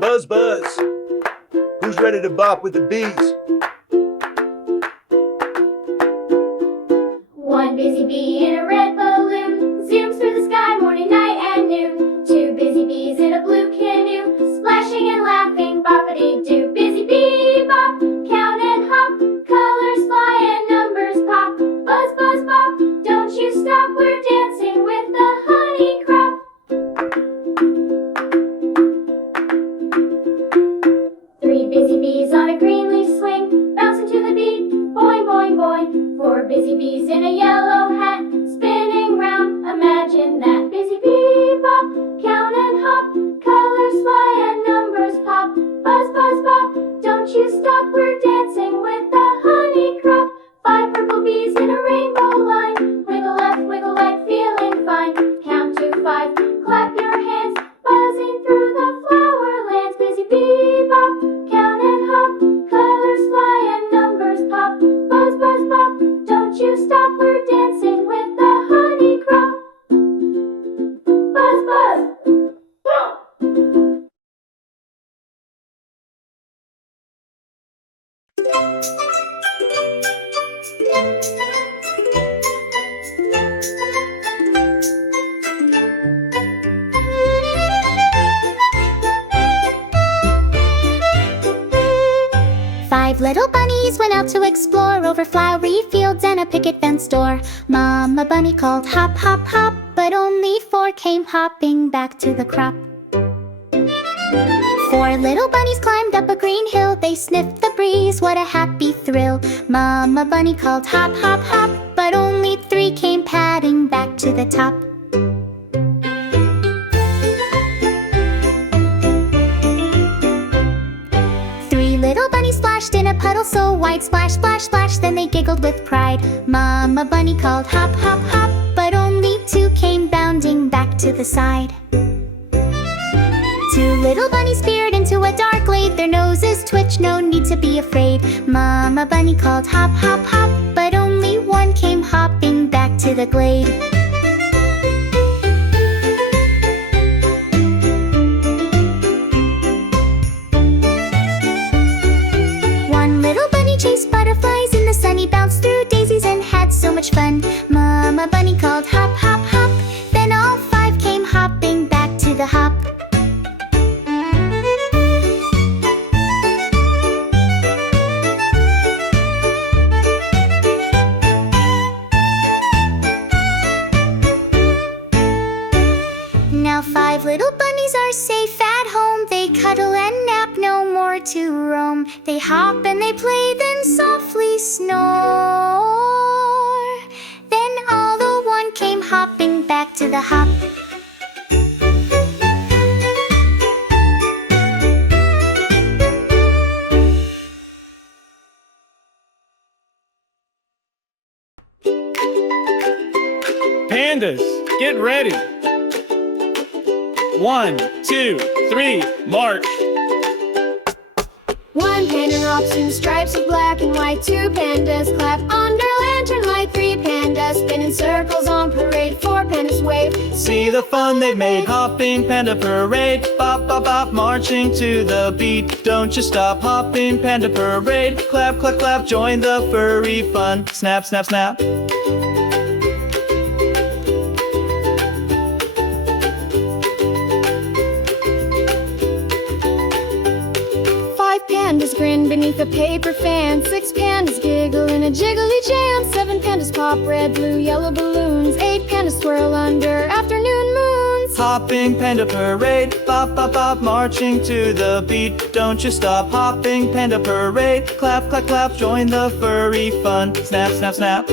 Buzz, buzz. Who's ready to bop with the bees? One busy bee in a red balloon zooms through the sky morning, night, and noon. Two busy bees in a blue canoe, splashing and laughing, bop-a-dee-doo. Busy bee bop, count and hop, colors fly and numbers pop. Buzz, buzz, bop, don't you stop, we're dancing with the honey crop. Three busy bees on a green leaf swing, bouncing to the beat, boing, boing, boing. Four busy bees in a yellow hat, spinning round, imagine that. Busy bee bop, count and hop, colors fly and numbers pop. Buzz, buzz, bop, don't you stop, we're dancing with the honey crop. Five purple bees in a rainbow line, wiggle left, wiggle right, feeling fine. Count to five, clap your hands, buzzing through the flower lands. Busy bee bop, count and hop, colors fly and numbers pop. Buzz, buzz, bop, don't you stop, we're dancing with the honey crop. Buzz, buzz, bop. 5 little bunnies went out to explore over flowery fields and a picket fence door. Mama bunny called hop, hop, hop, but only 4 came hopping back to the crop. 4 little bunnies climbed up a green hill, they sniffed the breeze, what a happy thrill. Mama bunny called hop, hop, hop, but only 3 came padding back to the top. 3 little bunnies splashed in a puddle so wide, splash, splash, splash, then they giggled with pride. Mama bunny called hop, hop, hop, but only 2 came bounding back to the side. 2 little bunnies peered into a dark glade, their noses twitched, no need to be afraid. Mama bunny called hop, hop, hop, but only 1 came hopping back to the glade. One little bunny chased butterflies in the sun, he bounced through daisies and had so much fun. Mama bunny called hop, hop, hop, then all 5 came hopping back to the hop. Now 5 little bunnies are safe at home, they cuddle and nap, no more to roam. They hop and they play, then softly snore. Then all the 1 came hopping back to the hop. Pandas, get ready. 1, 2, 3, march. 1 panda hops in stripes of black and white. 2 pandas clap under lantern light. 3 pandas spin in circles on parade. 4 pandas wave. See the fun they've made, hopping panda parade. Bop, bop, bop, marching to the beat. Don't you stop, hopping panda parade. Clap, clap, clap, join the furry fun. Snap, snap, snap. 5 pandas grin beneath a paper fan. 6 pandas giggle in a jiggly jam. 7 pandas pop red, blue, yellow balloons. 8 pandas swirl under afternoon moons. Hopping panda parade, bop, bop, bop, marching to the beat. Don't you stop, hopping panda parade. Clap, clap, clap, join the furry fun. Snap, snap, snap.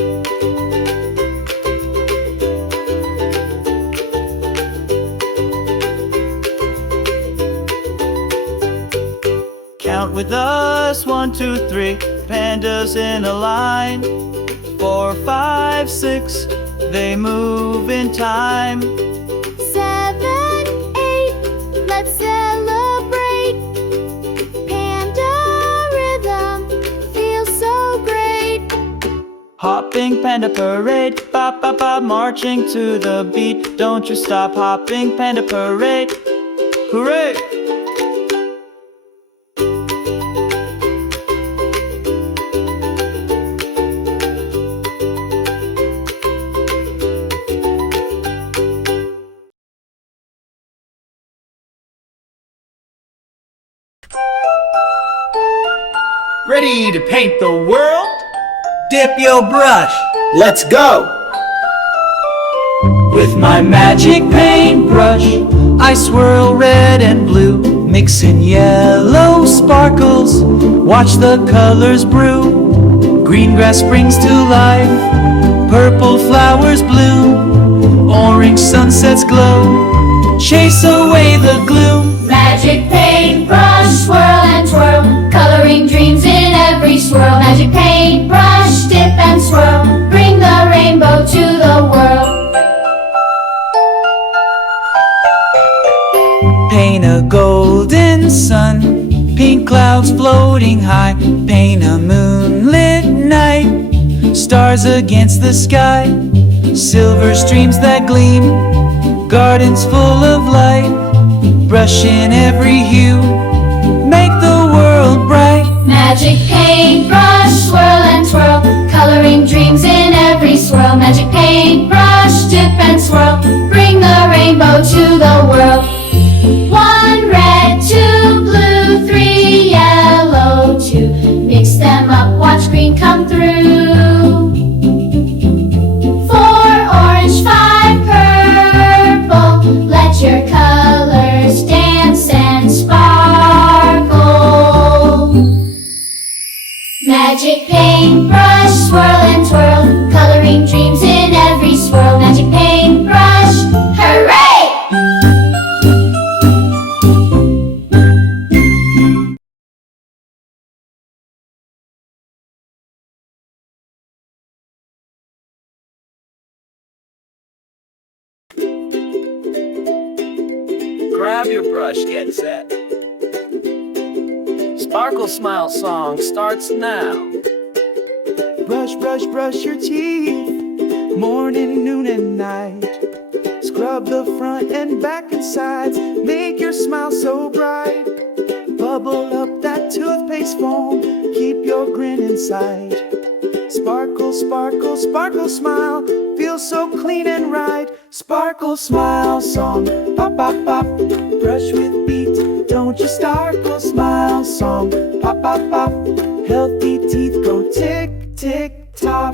Count with us, 1, 2, 3, pandas in a line. 4, 5, 6, they move in time. 7, 8, let's celebrate. Panda rhythm feels so great. Hopping panda parade, bop, bop, bop, marching to the beat. Don't you stop, hopping panda parade. Hooray! Ready to paint the world? Dip your brush. Let's go. With my magic paintbrush, I swirl red and blue, mixing yellow sparkles. Watch the colors brew. Green grass springs to life, purple flowers bloom, orange sunsets glow, chase away the gloom. Magic paintbrush, swirl and twirl, coloring dreams in every swirl. Magic paintbrush, dip and swirl, bring the rainbow to the world. Paint a golden sun, pink clouds floating high. Paint a moonlit night, stars against the sky. Silver streams that gleam, gardens full of light. Brush in every hue, make the world bright. Magic paintbrush, swirl and twirl, coloring dreams in every swirl. Magic paintbrush, dip and swirl, bring the rainbow to the world. 1 red, 2 blue, 3 yellow, 2. Mix them up, watch green come through. 4 orange, 5 purple, let your colors dance and sparkle. Magic paintbrush, swirl and twirl, coloring dreams in every swirl. Magic paintbrush, hooray! Grab your brush, get set. Sparkle Smile song starts now. Brush, brush, brush your teeth, morning, noon, and night. Scrub the front and back and sides, make your smile so bright. Bubble up that toothpaste foam, keep your grin in sight. Sparkle, sparkle, sparkle, smile, feel so clean and right. Sparkle Smile song, pop, pop, pop, brush with beat, don't you sparkle smile song, pop, pop, pop, healthy teeth go tick, tick, tock.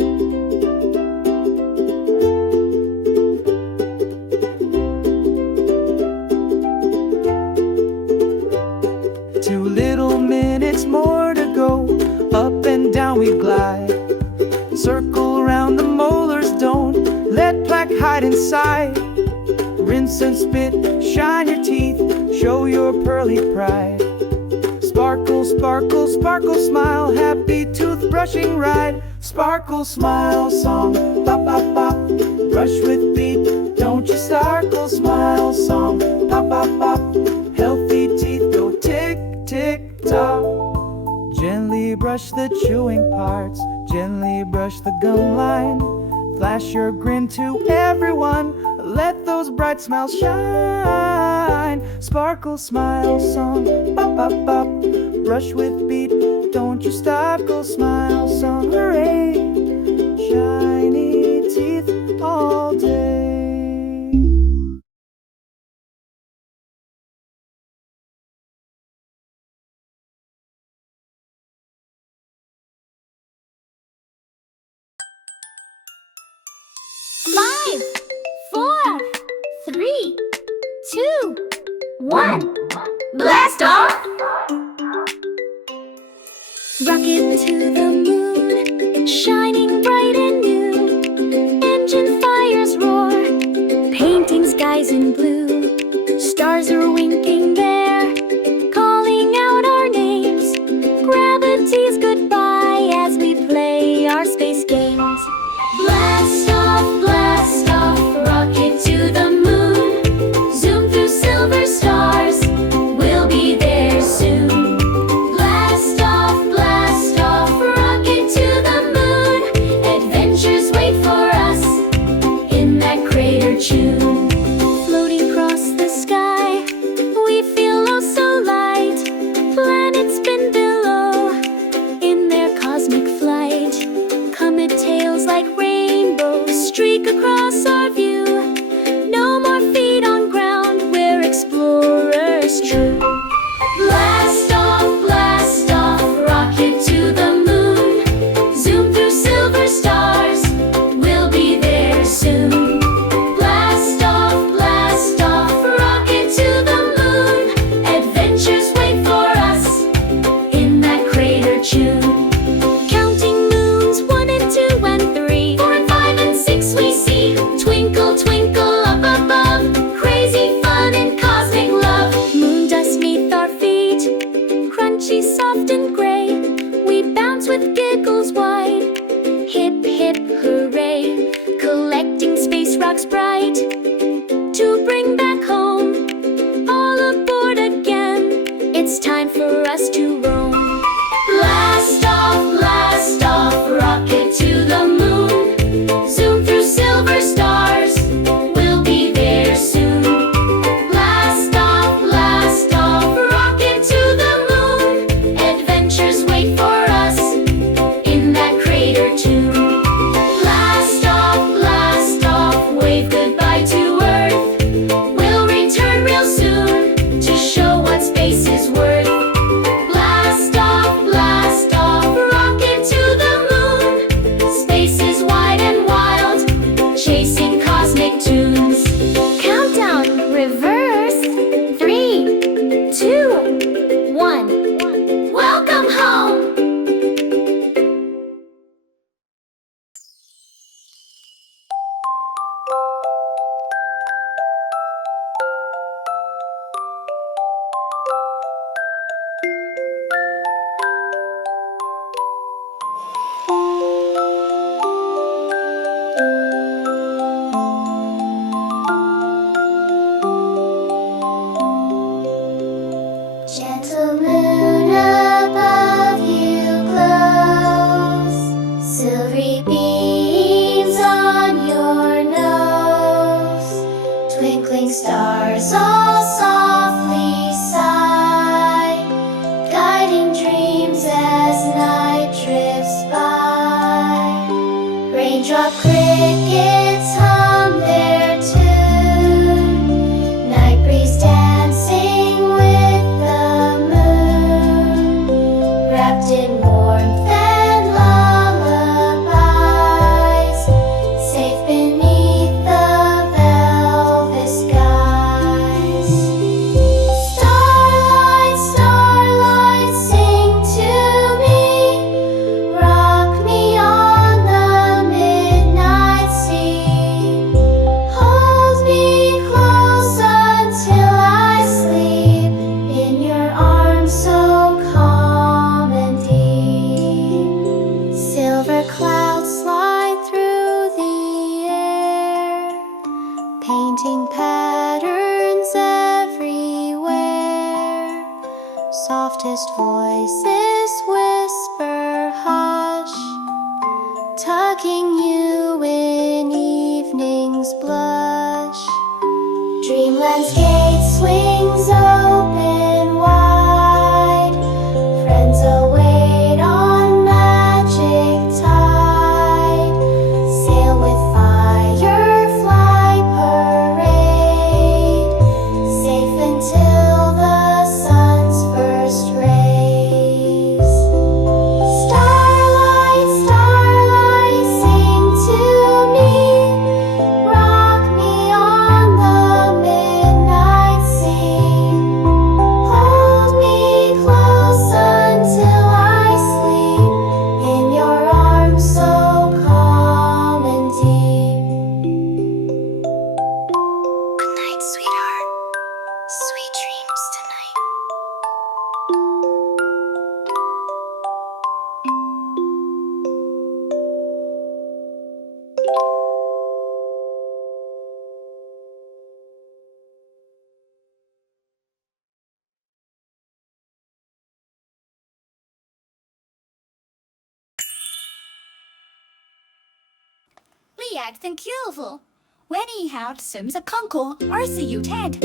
Two little minutes more to go, up and down we glide. Circle around the molars, don't let plaque hide inside. Rinse and spit, shine your teeth, show your pearly pride. Sparkle, sparkle, sparkle, smile, happy toothbrushing ride. Sparkle Smile song, pop, pop, pop, brush with beat, don't you sparkle smile song, pop, pop, pop, healthy teeth go tick, tick, tock. Gently brush the chewing parts, gently brush the gum line. Flash your grin to everyone, let those bright smiles shine. Sparkle Smile song, pop, pop, pop, brush with beat, don't you sparkle smile song, hooray. Shiny teeth all day. Five, 4, 3, 2, 1. Blast off! Rocket to the moon, shining bright and new. Engine fires roar, painting skies in blue. Stars are winking there, calling out our names. Gravity's goodbye as we play our space games. Blast off, rocket to the moon. Zoom through silver stars, we'll be there soon. Blast off, rocket to the moon. Adventures wait for us in that crater tune. Floating across the sky, time for us to roam. Blast off, rocket to the moon. Zoom through silver stars, we'll be there soon. Blast off, rocket to the moon. Adventures wait for us in that crater tomb. Blast off, wave goodbye to Earth. We'll return real soon to show what space is worth. Blast off, rocket to the moon. Space is wide and wild, chasing cosmic tunes. Countdown, reverse. 3, 2, 1. Welcome home! Gentle moon above you glows, silvery beams on your nose, twinkling stars all softly sigh, guiding dreams as night drifts by. Raindrop crickets hum their tune, night breeze dancing with the moon, wrapped in warmth and lullabies, safe beneath the velvet skies. Starlight, starlight, sing to me, rock me on the midnight sea, hold me close until I sleep in your arms so calm and deep. Silver clouds slide through the air, painting patterns everywhere. Softest voices whisper hush, tugging you in evening's blush. Dreamland's gate swings open wide, friends await on magic tide. Sail with firefly parade, safe until the sun's first rays. Starlight, starlight, sing to me, rock me on the midnight sea, hold me close until I sleep in your arms so calm and deep. Good night, sweetheart. Sweet dreams tonight. React and Killful. When he had Sims a concours, or see you Ted.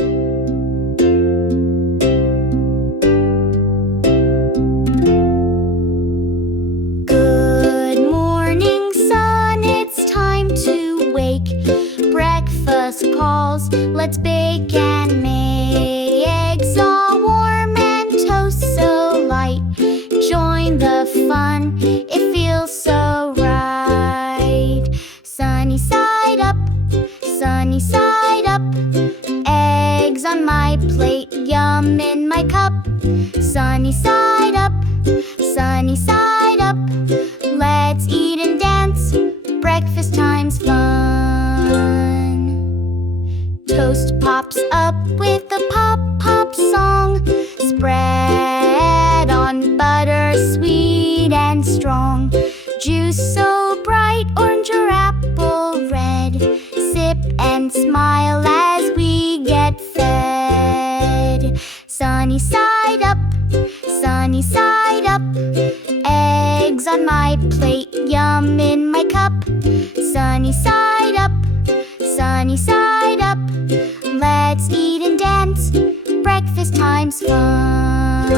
Good morning, sun, it's time to wake. Breakfast calls, let's bake and make. Eggs all warm and toast so light. Join the fun, it feels so right. Sunny side up, sunny side up. Eggs on my plate, yum in my cup. Sunny side up, sunny side up. Let's eat and dance, breakfast time's fun. Toast pops up with a pop-pop song. Spread on butter, sweet and strong. Juice so bright, orange or apple red. Sip and smile as we get fed. Sunny side up, Sunny side up. Eggs on my plate, yum in my cup. Sunny side up, sunny side up. Let's eat and dance, breakfast time's fun.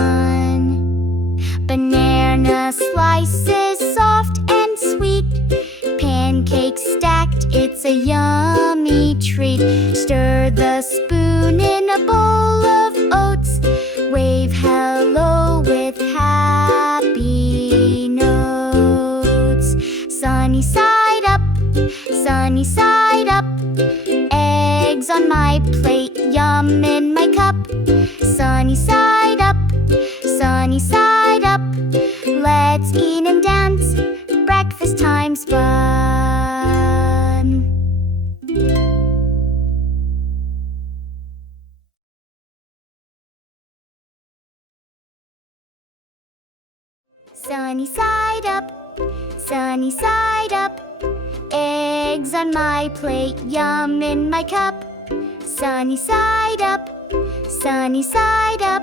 Banana slices, soft and sweet. Pancakes stacked, it's a yummy treat. Stir the spoon in a bowl of oats. Wave hello with happy notes. Sunny side up, sunny side up. Eggs on my plate, yum in my cup. Sunny side up, sunny side up. Let's eat and dance, breakfast time's fun. Sunny side up, sunny side up. Eggs on my plate, yum in my cup. Sunny side up, sunny side up.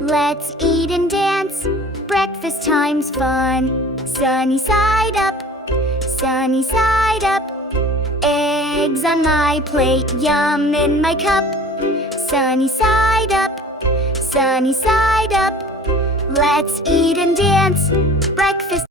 Let's eat and dance, breakfast time's fun. Sunny side up, sunny side up. Eggs on my plate, yum in my cup. Sunny side up, sunny side up. Let's eat and dance, breakfast